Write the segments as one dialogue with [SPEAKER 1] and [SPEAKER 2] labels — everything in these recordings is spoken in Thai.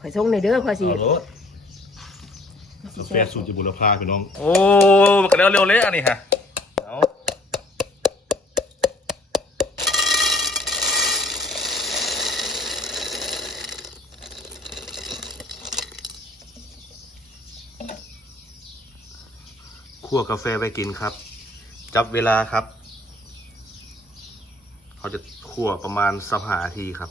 [SPEAKER 1] ข่อยส่งในเด้อข่อยสิ
[SPEAKER 2] เอารถกาแฟสูตรจิบุรพาพี่น้อง
[SPEAKER 3] โอ้มันก็เร็วเร็วเละอันนี้ฮะเอา
[SPEAKER 2] คั่วกาแฟไปกินครับ จับเวลาครับ เขาจะคั่วประมาณสักหานาทีครับ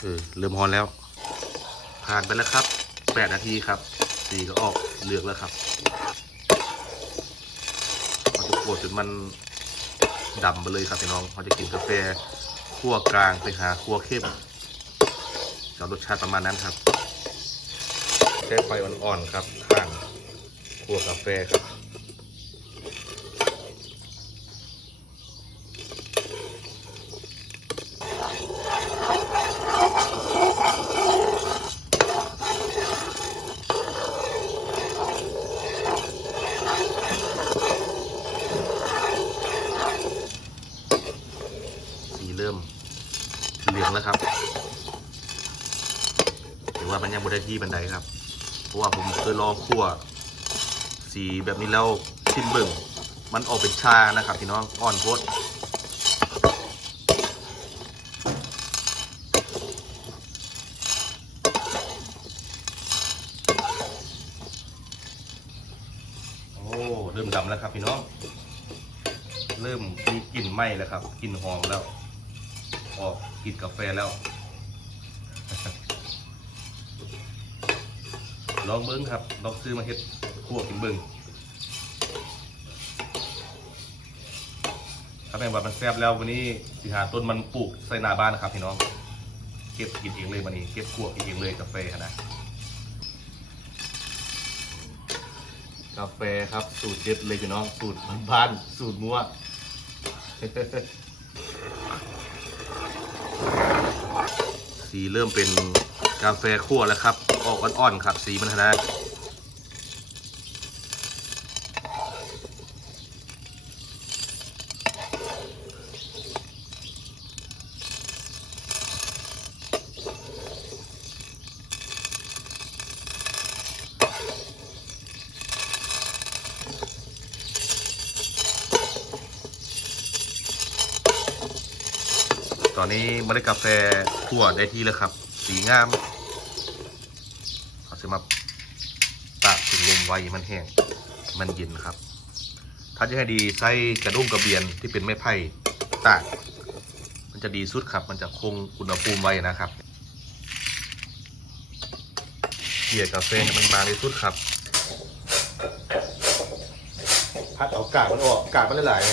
[SPEAKER 2] เออเริ่มฮอนแล้ว ผ่านไปแล้วครับ8นาทีครับสีก็ออกเหลืองแล้วครับเราจะขวดจนมันดำไปเลยครับพี่น้องเราจะกินกาแฟคั่วกลางไปหาคั่วเข้มจะรสชาติประมาณนั้นครับใช้ไฟอ่อนๆครับข้างคั่วกาแฟครับ สีเริ่มเหลืองแล้วครับ แต่ว่ามันยังบดได้ที่บันไดครับ เพราะว่าผมเคยลองคั่วสีแบบนี้แล้วชิมเบิ่งมันออกเป็นชานะครับพี่น้องอ่อนโพดโอ้เริ่มดำแล้วครับพี่น้อง เริ่มมีกลิ่นไหม้แล้วครับกลิ่นหอมแล้ว ออกกลิ่นกาแฟแล้ว ลองเบิ้งครับลองซื้อมาเฮ็ดคั่วกินเบิ้งถ้าแม่งว่ามันแซ่บแล้ววันนี้สิหาต้นมันปลูกใส่หน้าบ้านนะครับพี่น้องเก็บกินเองเลยวันนี้เก็บคั่วกินเองเลยกาแฟนะกาแฟครับสูตรเด็ดเลยพี่น้องสูตรบ้านสูตรมัวสีเริ่มเป็น กาแฟคั่วแล้วครับ ออกอ่อนๆครับสีมันนะตอนนี้เมล็ดกาแฟคั่วได้ที่แล้วครับ สีงามเขาจะมาตากถึงลม ไว้มันแห้ง มันเย็นครับ ถ้าจะให้ดีใส่กระดุมกระเบียนที่เป็นไม้ไผ่ตากมันจะดีสุดครับ มันจะคงอุณหภูมิไว้นะครับเกลี่ยกาแฟมันมาในสุดครับ พัดเอากากมันออกกากมันหลายๆไง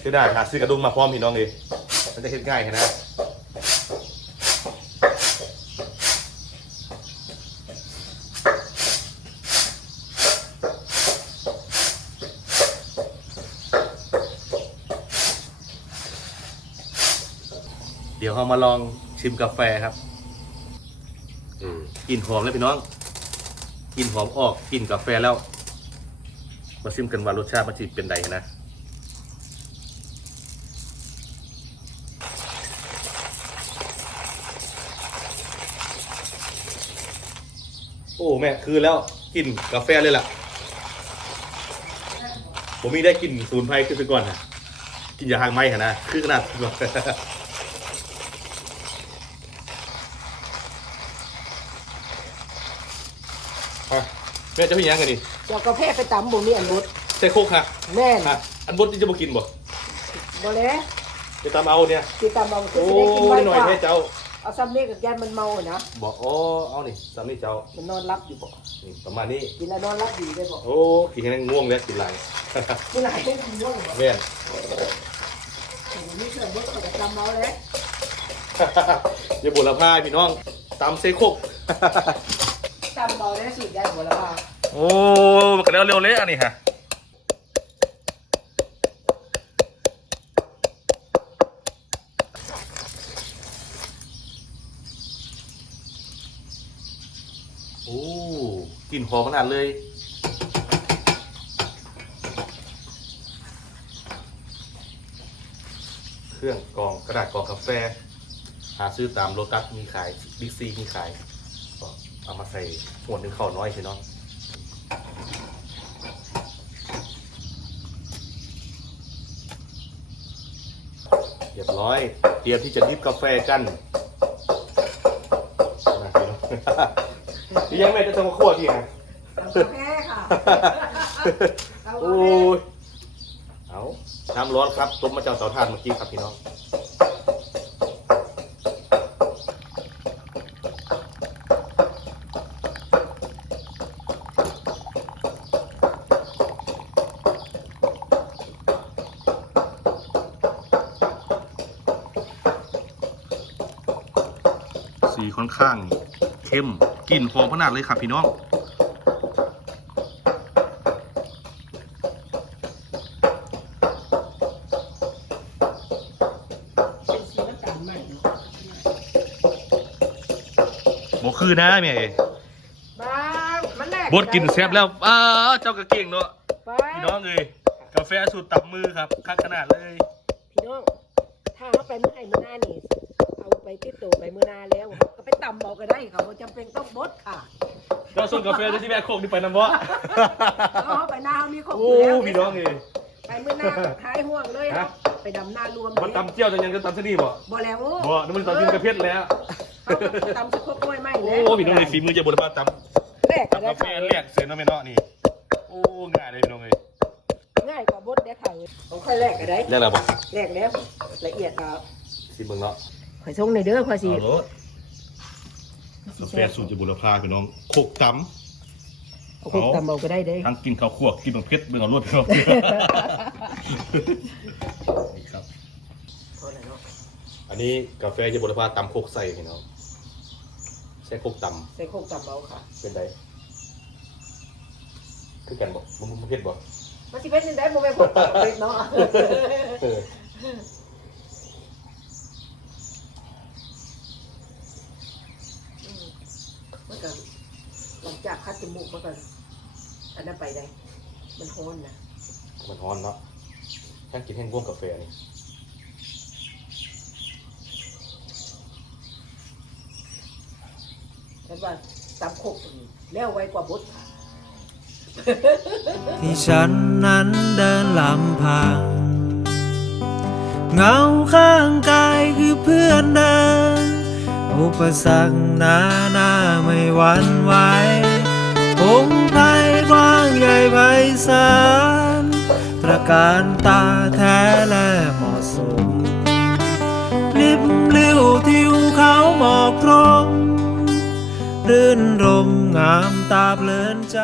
[SPEAKER 2] คือได้หาซื้อกระดุมมาพร้อมพี่น้องเลยมันจะเห็นง่ายแค่นะ ดี๋ยวเรามาลองชิมกาแฟครับเออกลิ่นหอมเลยพี่น้องกลิ่นหอมออกกลิ่นกาแฟแล้ว มาชิมกันว่ารสชาติมันจะเป็นไงนะโอ้แม่คือแล้วกลิ่นกาแฟเลยล่ะ ผมมีได้กลิ่นสูนไพรขึ้นไปก่อนนะกลินยาหางไม้ขนาดคือขนาด ก่อน อะ แม่จะพี่ยังกันดิ
[SPEAKER 1] เจ้ากาแฟไปตำบ่มีอันบด
[SPEAKER 2] ใส่โคกค่ะ
[SPEAKER 1] แม่น
[SPEAKER 2] อะอันบดที่จะมากินบ่
[SPEAKER 1] บ่แล้ว
[SPEAKER 2] จะตามเอาเนี่ย
[SPEAKER 1] สิตำเอาคือ
[SPEAKER 2] โอ้
[SPEAKER 1] สิได้กินไว้
[SPEAKER 2] ยหน่อย
[SPEAKER 1] กว่า
[SPEAKER 2] แม่เจ้า
[SPEAKER 1] เอาซ้ำนี้กับแกนมันเมาอะนะ
[SPEAKER 2] บอกอ๋อเอานี่สามนี่เจ้า
[SPEAKER 1] มันนอนรับอยู่บ่
[SPEAKER 2] นี่ประมาณนี้
[SPEAKER 1] กินแล้วนอนรับดีได้บ่
[SPEAKER 2] โอ้กินแค่นั้นง่วงแล้วกินไร
[SPEAKER 1] กินหลายเท่ากินด้วยบ่
[SPEAKER 2] แม่น
[SPEAKER 1] โอ้โหนี่เครื่องบดเขาจะตำเมาแล้ว
[SPEAKER 2] อย่าบุรพาพี่น้องตามเซโคก
[SPEAKER 1] ตำเมาแล้วสุดยอดหัวละว่า
[SPEAKER 3] โอ้มันก็เร็วเลยอันนี้ฮะ
[SPEAKER 2] โอ้กลิ่นหอมขนาดเลยเครื่องกรองกระดาษกรองกาแฟ หาซื้อตามโลตัสมีขายบิ๊กซีมีขายก็เอามาใส่หัวหนึ่งข้าวน้อยใช่เนาะ เรียบร้อย เตรียมที่จะดริบกาแฟกันมาพี่น้องนี่ยังไม่จะทำมาคั่วที่ไง
[SPEAKER 1] ตำกาแฟค่ะตำกา
[SPEAKER 2] โอ้
[SPEAKER 1] แฟ
[SPEAKER 2] ยเอาน้ำร้อนครับต้มมาจากเตาถ่านเมื่อกี้ครับพี่น้อง
[SPEAKER 3] สีค่อนข้างเข้มกลิ่นหอมขนาดเลยครับพี่น้อง
[SPEAKER 1] เป็นสีน้ำตาลใหม่เนาะ
[SPEAKER 3] โมคือนะเมียเอ๋
[SPEAKER 1] บ้ามันแรก
[SPEAKER 3] บดกินแซ่บแล้วอ้าเจ้ากระเก่งเนาะ
[SPEAKER 1] ไป
[SPEAKER 3] พี่น้องเอ้ยกาแฟสูตรตับมือครับคักขนาดเลย
[SPEAKER 1] พี่น้องถ้าเขาไปเมื่อไหร่เมื่อหน้านี่เอาไป ติดตัวไปเมื่อหนาแล้วก็ไปตำเอาก็ได้เขาบ่จำเป็นต้องบดค่ะ
[SPEAKER 3] เจ้าส่วนกาแฟที่แม่โคกนี่ไปน้ำวะ
[SPEAKER 1] เอาเขาไปหน้าเขามีของ
[SPEAKER 3] โอ้
[SPEAKER 1] ยู่แล้ว
[SPEAKER 3] พี่น้องเอ้ย
[SPEAKER 1] ไปเมื่อหน้าหายห่วงเลย
[SPEAKER 3] ฮะ
[SPEAKER 1] ไปดำหน้ารวม
[SPEAKER 3] มันตำเจียวจะยังจะตำที่นี่บ่
[SPEAKER 1] บ่แล้ว
[SPEAKER 3] บ่นี่มันตำกินกระเพชรแล้ว
[SPEAKER 1] เขาก็ตำสะโพกกล้วยไหม
[SPEAKER 3] โอ้
[SPEAKER 1] แล้ว
[SPEAKER 3] พี่น้องในฝีมือจะบดมาตำ
[SPEAKER 1] แรกก็ได้
[SPEAKER 3] กาแฟ
[SPEAKER 1] ค่ะ
[SPEAKER 3] แรกเสียน้ำเมนเนาะนี่ โอ้ง่ายเลยพี่น้องเอ้ย
[SPEAKER 1] ง่ายกว่าบดได้ค่ะของค่อยแรกก็ได้
[SPEAKER 2] เรียกอะไรบ่
[SPEAKER 1] แรกแล้วละเอียดเอา
[SPEAKER 2] สิเบิ่งเนาะ
[SPEAKER 1] ข่อยส่งในเด้อข่อยสิ
[SPEAKER 3] เอารถกาแฟสูตรจะบุรพาพี่น้องโคกต
[SPEAKER 1] เอาคุกตำเอาก็ได้เด้ำ
[SPEAKER 3] ทั้งกินข้าวคั่วกินแบบเพชรเบิ่งเอารวดพี่น้องนี่ครับ
[SPEAKER 1] พอแล้วเนาะ
[SPEAKER 2] อันนี้กาแฟจะบุรพาตำโคกใส่พี่น้องใส่โคกต
[SPEAKER 1] ใส่คุกตำเอาค่ะำ
[SPEAKER 2] เป็นไดคือกันบ่มึงมึงเผ็ดบ่
[SPEAKER 1] มันสิเป็นจังได๋บ่แม่นพวกตำเป็ดเนาะ
[SPEAKER 2] เออ
[SPEAKER 1] มันก็ หลังจากคัดจมูกมันก็อันนั้นไปได้ มันฮ้อนนะ
[SPEAKER 2] มันร้อนเนาะถ้ากินแห้งร่วมกาแฟนี่
[SPEAKER 1] ฉันว่าตำโคกนี่แล้วไวกว่าบดค่ะ
[SPEAKER 4] ที่ฉันนั้นเดินลำพัง เงาข้างกายคือเพื่อนเดิน อุปสรรคหนาหน้าไม่หวั่นไหวพงไพรกว้างใหญ่ไพศาลตระการตาแท้และเหมาะสมลิบลิ้วทิวเขาหมอกพรมรื่นรมงามตาเพลินใจ